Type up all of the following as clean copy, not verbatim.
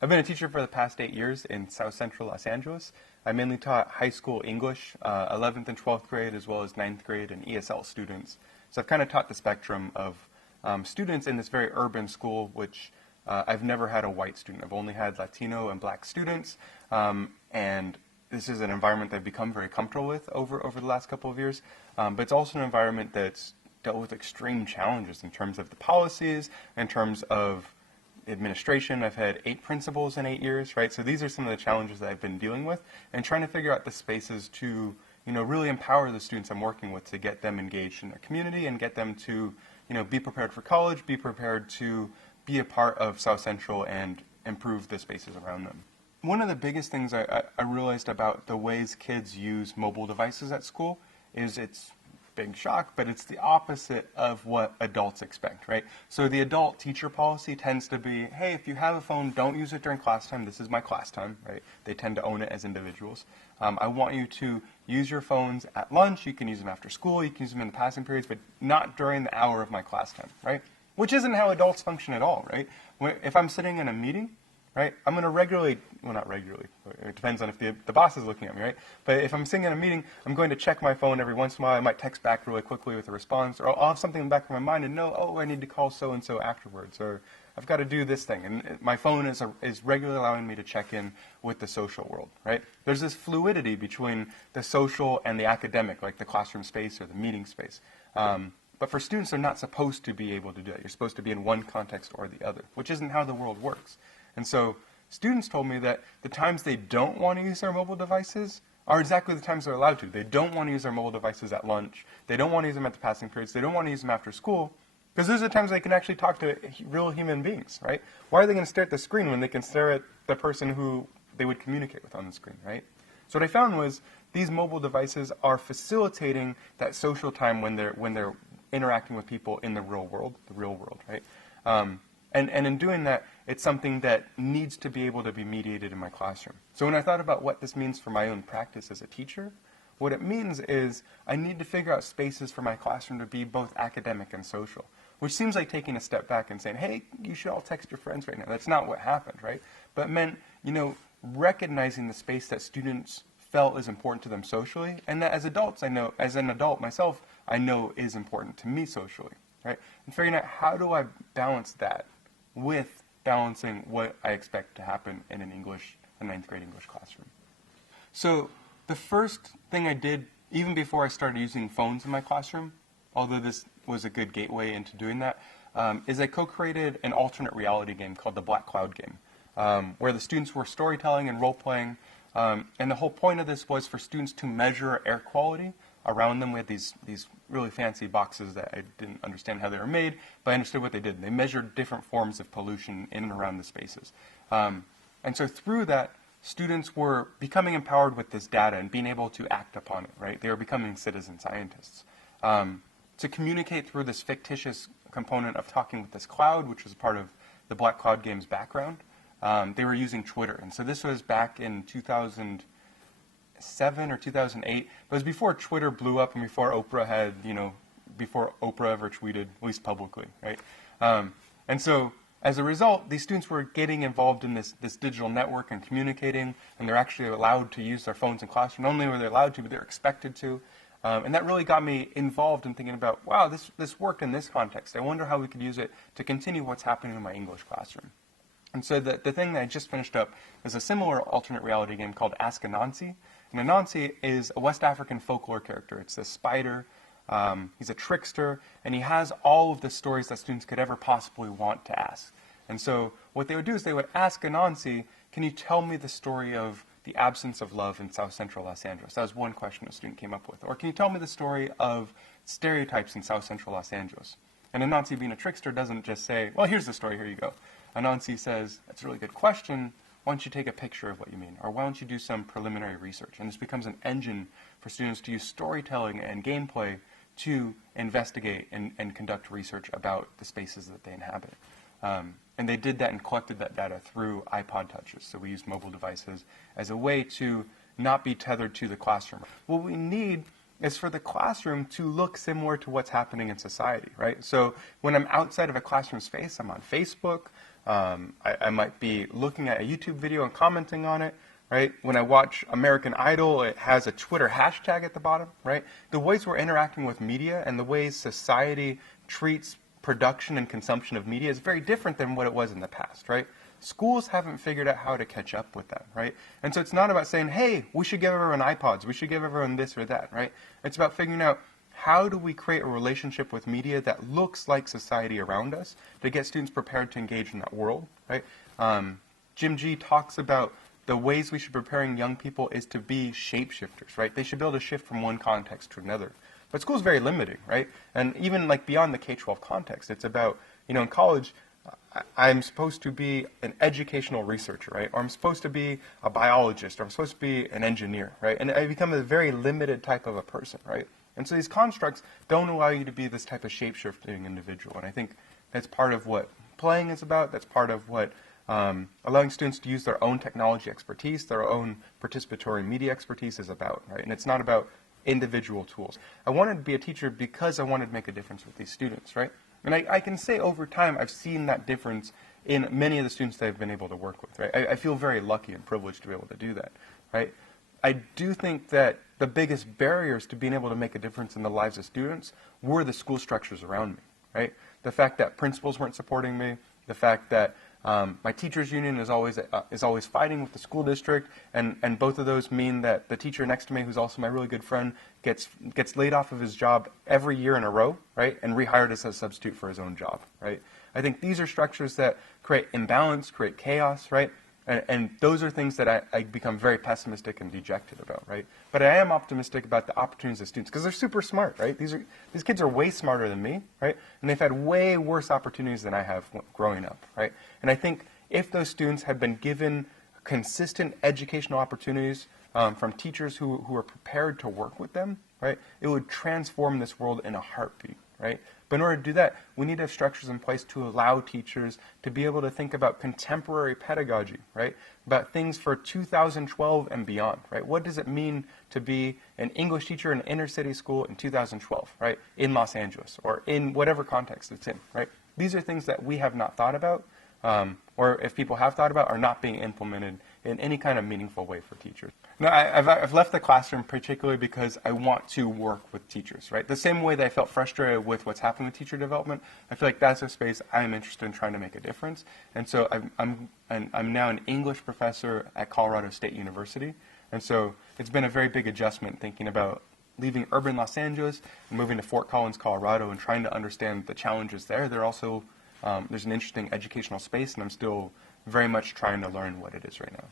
I've been a teacher for the past 8 years in South Central Los Angeles. I mainly taught high school English, 11th and 12th grade, as well as ninth grade and ESL students. So I've kind of taught the spectrum of students in this very urban school, which I've never had a white student. I've only had Latino and black students, and this is an environment that I've become very comfortable with over the last couple of years. But it's also an environment that's dealt with extreme challenges in terms of the policies, in terms of administration. I've had 8 principals in 8 years, right? So these are some of the challenges that I've been dealing with, and trying to figure out the spaces to, really empower the students I'm working with to get them engaged in their community and get them to, be prepared for college, be prepared to be a part of South Central and improve the spaces around them. One of the biggest things I realized about the ways kids use mobile devices at school is it's big shock, but it's the opposite of what adults expect, right? So the adult teacher policy tends to be, hey, if you have a phone, don't use it during class time. This is my class time, right? They tend to own it as individuals. I want you to use your phones at lunch. You can use them after school. You can use them in the passing periods, but not during the hour of my class time, right? Which isn't how adults function at all, right? If I'm sitting in a meeting, right, I'm going to regularly, well, not regularly, it depends on if the boss is looking at me, right? But if I'm sitting in a meeting, I'm going to check my phone every once in a while. I might text back really quickly with a response, or I'll have something in the back of my mind and know, oh, I need to call so-and-so afterwards, or I've got to do this thing. And my phone is regularly allowing me to check in with the social world, right? There's this fluidity between the social and the academic, like the classroom space or the meeting space. But for students, they're not supposed to be able to do that. You're supposed to be in one context or the other, which isn't how the world works. And so students told me that the times they don't want to use their mobile devices are exactly the times they're allowed to. They don't want to use their mobile devices at lunch. They don't want to use them at the passing periods. They don't want to use them after school, because those are the times they can actually talk to real human beings, right? Why are they going to stare at the screen when they can stare at the person who they would communicate with on the screen, right? So what I found was these mobile devices are facilitating that social time when they're interacting with people in the real world, right? And in doing that, it's something that needs to be able to be mediated in my classroom. So when I thought about what this means for my own practice as a teacher, what it means is I need to figure out spaces for my classroom to be both academic and social, which seems like taking a step back and saying, hey, you should all text your friends right now. That's not what happened, right? But it meant, recognizing the space that students felt is important to them socially, and that as adults, I know, as an adult myself, I know is important to me socially, right? And figuring out how do I balance that with balancing what I expect to happen in a ninth grade English classroom. So the first thing I did, even before I started using phones in my classroom, although this was a good gateway into doing that, is I co-created an alternate reality game called the Black Cloud game, where the students were storytelling and role-playing. And the whole point of this was for students to measure air quality around them. We had these really fancy boxes that I didn't understand how they were made, but I understood what they did. They measured different forms of pollution in and around the spaces. And so through that, students were becoming empowered with this data and being able to act upon it, right? They were becoming citizen scientists. To communicate through this fictitious component of talking with this cloud, which was part of the Black Cloud game's background, they were using Twitter. And so this was back in 2007 or 2008. But it was before Twitter blew up and before Oprah had, before Oprah ever tweeted, at least publicly, right? And so as a result, these students were getting involved in this digital network and communicating, and they're actually allowed to use their phones in classroom. Not only were they allowed to, but they're expected to. And that really got me involved in thinking about, wow, this worked in this context. I wonder how we could use it to continue what's happening in my English classroom. And so the thing that I just finished up is a similar alternate reality game called Ask Anansi. And Anansi is a West African folklore character. It's a spider. He's a trickster, and he has all of the stories that students could ever possibly want to ask. And so what they would do is they would ask Anansi, can you tell me the story of the absence of love in South Central Los Angeles? That was one question a student came up with. Or can you tell me the story of stereotypes in South Central Los Angeles? And Anansi, being a trickster, doesn't just say, well, here's the story, here you go. Anansi says, that's a really good question. Why don't you take a picture of what you mean? Or why don't you do some preliminary research? And this becomes an engine for students to use storytelling and gameplay to investigate and conduct research about the spaces that they inhabit. And they did that and collected that data through iPod touches. So we used mobile devices as a way to not be tethered to the classroom. What we need is for the classroom to look similar to what's happening in society, right? So when I'm outside of a classroom space, I'm on Facebook, I might be looking at a YouTube video and commenting on it, right? When I watch American Idol, it has a Twitter hashtag at the bottom, right? The ways we're interacting with media and the ways society treats production and consumption of media is very different than what it was in the past, right? Schools haven't figured out how to catch up with that, right? And so it's not about saying, hey, we should give everyone iPods, we should give everyone this or that, right? It's about figuring out how do we create a relationship with media that looks like society around us to get students prepared to engage in that world, right? Jim G talks about the ways we should be preparing young people is to be shapeshifters, right? They should be able to shift from one context to another. But school is very limiting, right? And even like beyond the K-12 context, it's about, in college, I'm supposed to be an educational researcher, right? Or I'm supposed to be a biologist, or I'm supposed to be an engineer, right? And I become a very limited type of a person, right? And so these constructs don't allow you to be this type of shape-shifting individual. And I think that's part of what playing is about. That's part of what allowing students to use their own technology expertise, their own participatory media expertise is about, right? And it's not about individual tools. I wanted to be a teacher because I wanted to make a difference with these students, right? And I can say over time I've seen that difference in many of the students that I've been able to work with, right? I feel very lucky and privileged to be able to do that, right? I do think that the biggest barriers to being able to make a difference in the lives of students were the school structures around me, right? The fact that principals weren't supporting me, the fact that my teachers union is always fighting with the school district, and both of those mean that the teacher next to me, who's also my really good friend, gets laid off of his job every year in a row, right, and rehired as a substitute for his own job, right? I think these are structures that create imbalance, create chaos, right? And those are things that I become very pessimistic and dejected about, right? But I am optimistic about the opportunities of students because they're super smart, right? These kids are way smarter than me, right? And they've had way worse opportunities than I have growing up, right? And I think if those students had been given consistent educational opportunities from teachers who are prepared to work with them, right, it would transform this world in a heartbeat, right? But in order to do that, we need to have structures in place to allow teachers to be able to think about contemporary pedagogy, right? About things for 2012 and beyond, right? What does it mean to be an English teacher in an inner city school in 2012, right? In Los Angeles or in whatever context it's in, right? These are things that we have not thought about, or if people have thought about, are not being implemented in any kind of meaningful way for teachers. No, I've left the classroom particularly because I want to work with teachers, right? The same way that I felt frustrated with what's happening with teacher development, I feel like that's a space I'm interested in trying to make a difference. And so I'm now an English professor at Colorado State University. And so it's been a very big adjustment thinking about leaving urban Los Angeles and moving to Fort Collins, Colorado, and trying to understand the challenges there. There's an interesting educational space, and I'm still very much trying to learn what it is right now.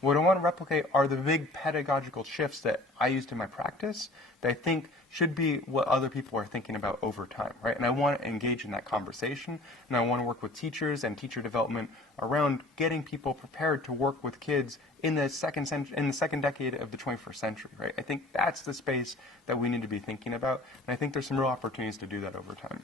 What I want to replicate are the big pedagogical shifts that I used in my practice that I think should be what other people are thinking about over time, right? And I want to engage in that conversation, and I want to work with teachers and teacher development around getting people prepared to work with kids in the second decade of the 21st century, right? I think that's the space that we need to be thinking about, and I think there's some real opportunities to do that over time.